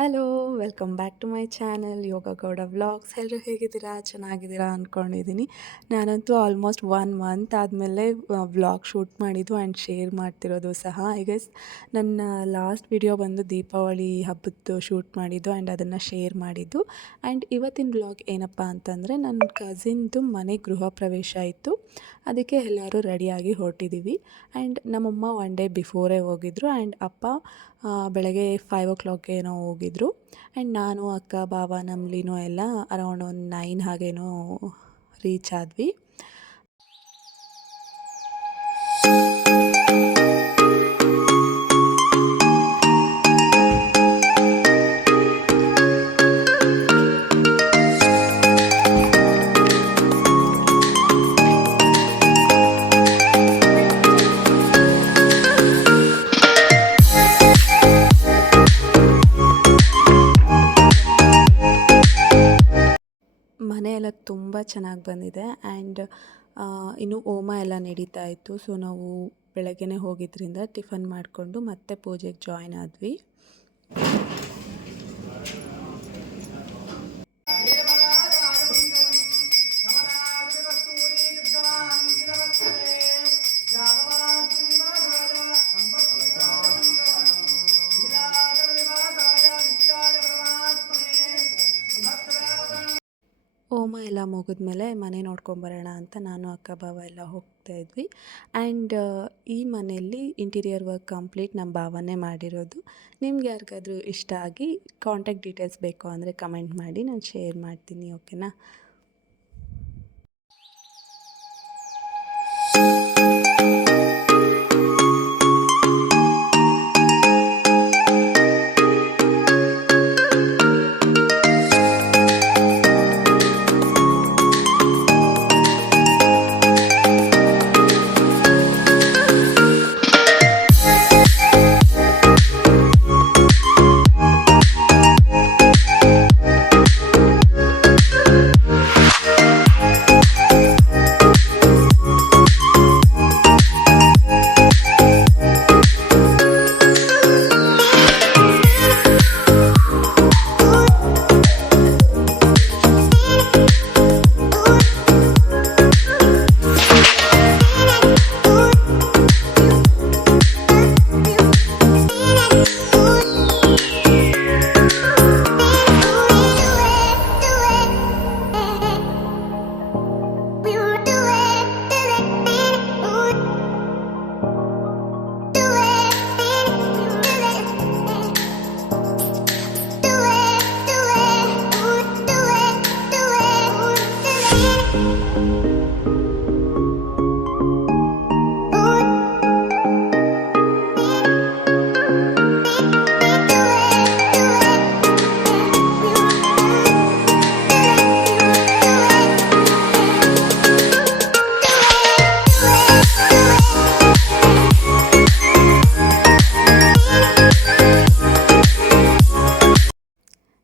Hello, welcome back to my channel Yoga Gowda vlogs. ಎಲ್ಲರೂ ಹೇಗಿದ್ದೀರಾ? ಚೆನ್ನಾಗಿದ್ದೀರಾ ಅಂದ್ಕೊಂಡಿದ್ದೀನಿ. ನಾನಂತೂ ಆಲ್ಮೋಸ್ಟ್ 1 ಮಂತ್ ಆದಮೇಲೆ ವ್ಲಾಗ್ ಶೂಟ್ ಮಾಡಿದ್ದು ಆ್ಯಂಡ್ ಶೇರ್ ಮಾಡ್ತಿರೋದು ಸಹ. ಐ ಗೆಸ್ ನನ್ನ ಲಾಸ್ಟ್ ವಿಡಿಯೋ ಬಂದು ದೀಪಾವಳಿ ಹಬ್ಬದ್ದು ಶೂಟ್ ಮಾಡಿದ್ದು ಆ್ಯಂಡ್ ಅದನ್ನು ಶೇರ್ ಮಾಡಿದ್ದು. ಆ್ಯಂಡ್ ಇವತ್ತಿನ ವ್ಲಾಗ್ ಏನಪ್ಪ ಅಂತಂದರೆ, ನನ್ನ ಕಸಿನ್ದು ಮನೆ ಗೃಹ ಪ್ರವೇಶ ಇತ್ತು. ಅದಕ್ಕೆ ಎಲ್ಲರೂ ರೆಡಿಯಾಗಿ ಹೊರಟಿದ್ದೀವಿ. ಆ್ಯಂಡ್ ನಮ್ಮಮ್ಮ 1 ಡೇ ಬಿಫೋರೇ ಹೋಗಿದ್ರು ಆ್ಯಂಡ್ ಅಪ್ಪ ಬೆಳಗ್ಗೆ 5 o'clock ಏನೋ ಹೋಗಿದ್ರು. ಆ್ಯಂಡ್ ನಾನು, ಅಕ್ಕ, ಬಾವ, ನಮ್ಮ ಲೀನು ಎಲ್ಲ ಅರೌಂಡ್ ಒಂದು 9 ಹಾಗೇನೋ ರೀಚ್ ಆದ್ವಿ. ಮನೆ ಎಲ್ಲ ತುಂಬ ಚೆನ್ನಾಗಿ ಬಂದಿದೆ ಆ್ಯಂಡ್ ಇನ್ನು ಹೋಮ ಎಲ್ಲ ನಡೀತಾ ಇತ್ತು. ಸೊ ನಾವು ಬೆಳಗ್ಗೆನೇ ಹೋಗಿದ್ದರಿಂದ ಟಿಫನ್ ಮಾಡಿಕೊಂಡು ಮತ್ತೆ ಪೂಜೆಗೆ ಜಾಯ್ನ್ ಆದ್ವಿ. ಹೋಮ ಎಲ್ಲ ಮುಗಿದ್ಮೇಲೆ ಮನೆ ನೋಡ್ಕೊಂಬರೋಣ ಅಂತ ನಾನು, ಅಕ್ಕ, ಬಾವ ಎಲ್ಲ ಹೋಗ್ತಾ ಇದ್ವಿ. ಆ್ಯಂಡ್ ಈ ಮನೆಯಲ್ಲಿ ಇಂಟೀರಿಯರ್ ವರ್ಕ್ ಕಂಪ್ಲೀಟ್ ನಮ್ಮ ಭಾವನೇ ಮಾಡಿರೋದು. ನಿಮ್ಗೆ ಯಾರಿಗಾದ್ರೂ ಇಷ್ಟ ಆಗಿ ಕಾಂಟ್ಯಾಕ್ಟ್ ಡೀಟೇಲ್ಸ್ ಬೇಕು ಅಂದರೆ ಕಮೆಂಟ್ ಮಾಡಿ, ನಾನು ಶೇರ್ ಮಾಡ್ತೀನಿ. ಓಕೆನಾ?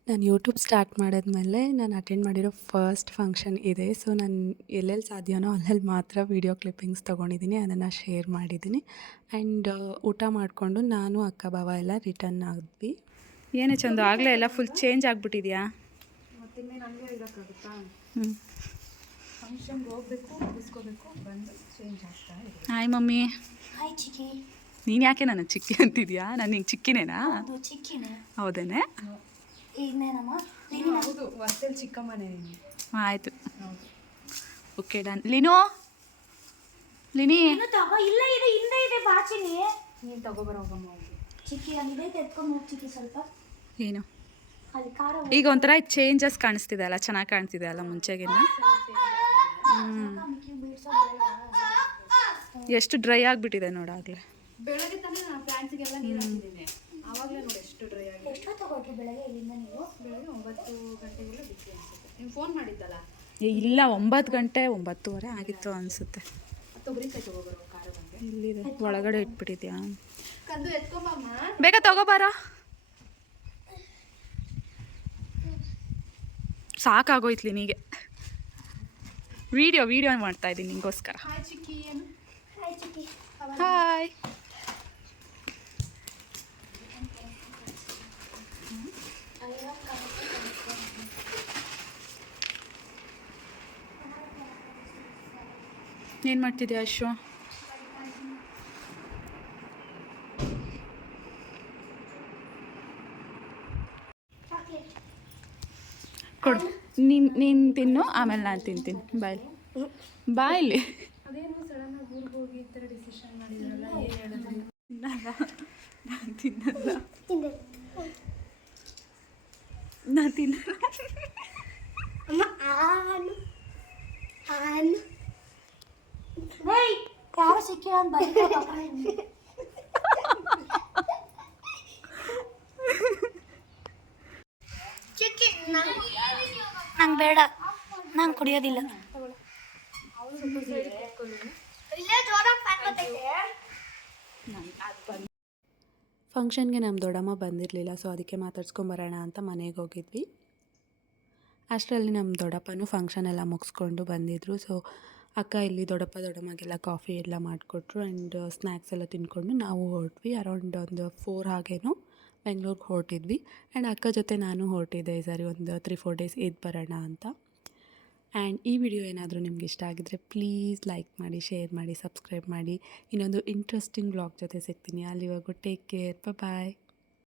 ನಾನು ಯೂಟ್ಯೂಬ್ ಸ್ಟಾರ್ಟ್ ಮಾಡಿದ್ಮೇಲೆ ನಾನು ಅಟೆಂಡ್ ಮಾಡಿರೋ ಫಸ್ಟ್ ಫಂಕ್ಷನ್ ಇದೆ. ಸೊ ನಾನು ಎಲ್ಲೆಲ್ಲಿ ಸಾಧ್ಯನೋ ಅಲ್ಲೆಲ್ಲಿ ಮಾತ್ರ ವೀಡಿಯೋ ಕ್ಲಿಪ್ಪಿಂಗ್ಸ್ ತೊಗೊಂಡಿದ್ದೀನಿ, ಅದನ್ನು ಶೇರ್ ಮಾಡಿದ್ದೀನಿ. ಆ್ಯಂಡ್ ಊಟ ಮಾಡಿಕೊಂಡು ನಾನು, ಅಕ್ಕ, ಬಾವ ಎಲ್ಲ ರಿಟರ್ನ್ ಆದ್ವಿ. ಏನೇ ಚಂದ ಆಗಲೇ ಎಲ್ಲ ಫುಲ್ ಚೇಂಜ್ ಆಗಿಬಿಟ್ಟಿದ್ಯಾ? Hi mummy. ಹಾಯ್ ಚಿಕ್ಕಿ. ನೀನು ಯಾಕೆ ನನಗೆ ಚಿಕ್ಕಿ ಅಂತಿದ್ಯಾ? ನಾನು ನಿಂಗೆ ಚಿಕ್ಕಿನೇನಾ? ಹೌದೇನೆ? ಆಯಿತು, ಓಕೆ ಡನ್. ಲೀನು, ಲಿನಿ ಇಲ್ಲ ಇದೆ, ಹಿಂದೆ ಇದೆ ಬಾಚಿನಿ. ನೀನು ತಗೋಬರೋಗಮ್ಮ. ಚಿಕ್ಕಿ ಅಲ್ಲಿದೆ, ತೆತ್ಕೊಂಡು ಹೋಗಿ ಚಿಕ್ಕಿ ಸ್ವಲ್ಪ. ಏನು ಅಲ್ಲಿ ಖಾರ ಈಗ ಒಂಥರ ಚೇಂಜಸ್ ಕಾಣಿಸ್ತಿದೆ ಅಲ್ಲ, ಚೆನ್ನಾಗಿ ಕಾಣಿಸ್ತಿದೆ ಅಲ್ಲ ಮುಂಚೆಗಿನ್ನ. ಎಷ್ಟು ಡ್ರೈ ಆಗಿಬಿಟ್ಟಿದೆ ನೋಡಾಗಲೇ. ಬೆಳಗ್ಗೆ ತಾನೇ ನಾನು ಪ್ಲಾಂಟ್ಸಿಗೆಲ್ಲ ನೀರು ಹಾಕಿದ್ದೀನಿ. ಆವಾಗಲೇ ನೋಡಿ ಎಷ್ಟು ಡ್ರೈ ಆಗಿದೆ. ಎಷ್ಟೊತ್ತು ತಗೊಳ್ರಿ ಬೆಳಗ್ಗೆ ಇಲ್ಲಿಂದ ನೀವು? ಬೆಳಗ್ಗೆ 9 ಗಂಟೆಗೆಲ್ಲ ಬಿಸಿ ಅನಿಸುತ್ತೆ. ನೀವು ಫೋನ್ ಮಾಡಿದ್ದಲ್ಲ? ಇಲ್ಲ, 9 ಗಂಟೆ 9:30 ಆಗಿತ್ತು ಅನಿಸುತ್ತೆ. ತೊಗರಿಕಾಯಿ ತಗೋಬರೋ ಖಾರ ಬಂದೆ. ಇಲ್ಲಿದೆ, ಒಳಗಡೆ ಇಟ್ಬಿಟ್ಟಿದ್ಯಾ? ಕಂದು ಎತ್ಕೊಂಬಮ್ಮ. ಬೇಗ ತಗೋಬಾರ. ಸಾಕಾಗೋಯ್ತು ನಿನಗೆ. ವಿಡಿಯೋ ಮಾಡ್ತಾ ಇದ್ದೀನಿ ನಿಂಗೋಸ್ಕರ. ಹಾಯ್ ಚಿಕ್ಕಿ. ಹಾಯ್ ಚಿಕ್ಕಿ. ಹಾಯ್. ಏನು ಮಾಡ್ತಿದ್ಯಾ ಅಶ್ವ? ಕೊಡು, ನೀನು ತಿನ್ನು, ಆಮೇಲೆ ನಾನು ತಿಂತೀನಿ. ಬಾಯ್ಲಿ ಬಾಯ್ಲಿ. ಅದೇನು ಸಡನ್ ಆಗಿ ಊರಿಗೆ ಹೋಗಿ ಈ ಥರ ಡಿಸಿಷನ್ ಮಾಡಿದ್ರಲ್ಲ, ಏನು ಹೇಳಿದ್ರಿ? ನಾನು ತಿನ್ನಲ್ಲ, ತಿಂದೆ ನಾನು ತಿನ್ನಲ್ಲ. ಅಮ್ಮ ಆನು ಆನು ಏಯ್ ಯಾರು ಸಿಕ್ಕಿಲ್ಲ ಅಂತ ಬರೀ ನಂಗೆ ಬೇಡ, ನಾನು ಕುಡಿಯೋದಿಲ್ಲ. ಫಂಕ್ಷನ್ಗೆ ನಮ್ಮ ದೊಡ್ಡಮ್ಮ ಬಂದಿರಲಿಲ್ಲ, ಸೊ ಅದಕ್ಕೆ ಮಾತಾಡ್ಸ್ಕೊಂಬರೋಣ ಅಂತ ಮನೆಗೆ ಹೋಗಿದ್ವಿ. ಅಷ್ಟರಲ್ಲಿ ನಮ್ಮ ದೊಡ್ಡಪ್ಪನೂ ಫಂಕ್ಷನ್ ಎಲ್ಲ ಮುಗಿಸ್ಕೊಂಡು ಬಂದಿದ್ದರು. ಸೊ ಅಕ್ಕ ಇಲ್ಲಿ ದೊಡ್ಡಮ್ಮಗೆ ಕಾಫಿ ಎಲ್ಲ ಮಾಡಿಕೊಟ್ರು ಆ್ಯಂಡ್ ಸ್ನ್ಯಾಕ್ಸ್ ಎಲ್ಲ ತಿಂದ್ಕೊಂಡು ನಾವು ಹೊರಟ್ವಿ. ಅರೌಂಡ್ ಒಂದು 4 ಹಾಗೇನೋ ಬೆಂಗ್ಳೂರಿಗೆ ಹೊರಟಿದ್ವಿ. ಆ್ಯಂಡ್ ಅಕ್ಕ ಜೊತೆ ನಾನು ಹೊರಟಿದ್ದೆ ಈ ಸಾರಿ ಒಂದು 3-4 ಡೇಸ್ ಇದ್ದು ಬರೋಣ ಅಂತ. ಆ್ಯಂಡ್ ಈ ವಿಡಿಯೋ ಏನಾದರೂ ನಿಮ್ಗೆ ಇಷ್ಟ ಆಗಿದ್ರೆ ಪ್ಲೀಸ್ ಲೈಕ್ ಮಾಡಿ, ಶೇರ್ ಮಾಡಿ, ಸಬ್ಸ್ಕ್ರೈಬ್ ಮಾಡಿ. ಇನ್ನೊಂದು ಇಂಟ್ರೆಸ್ಟಿಂಗ್ ವ್ಲಾಗ್ ಜೊತೆ ಸಿಗ್ತೀನಿ. ಅಲ್ಲಿವರೆಗೂ ಟೇಕ್ ಕೇರ್, ಬಾಯ್.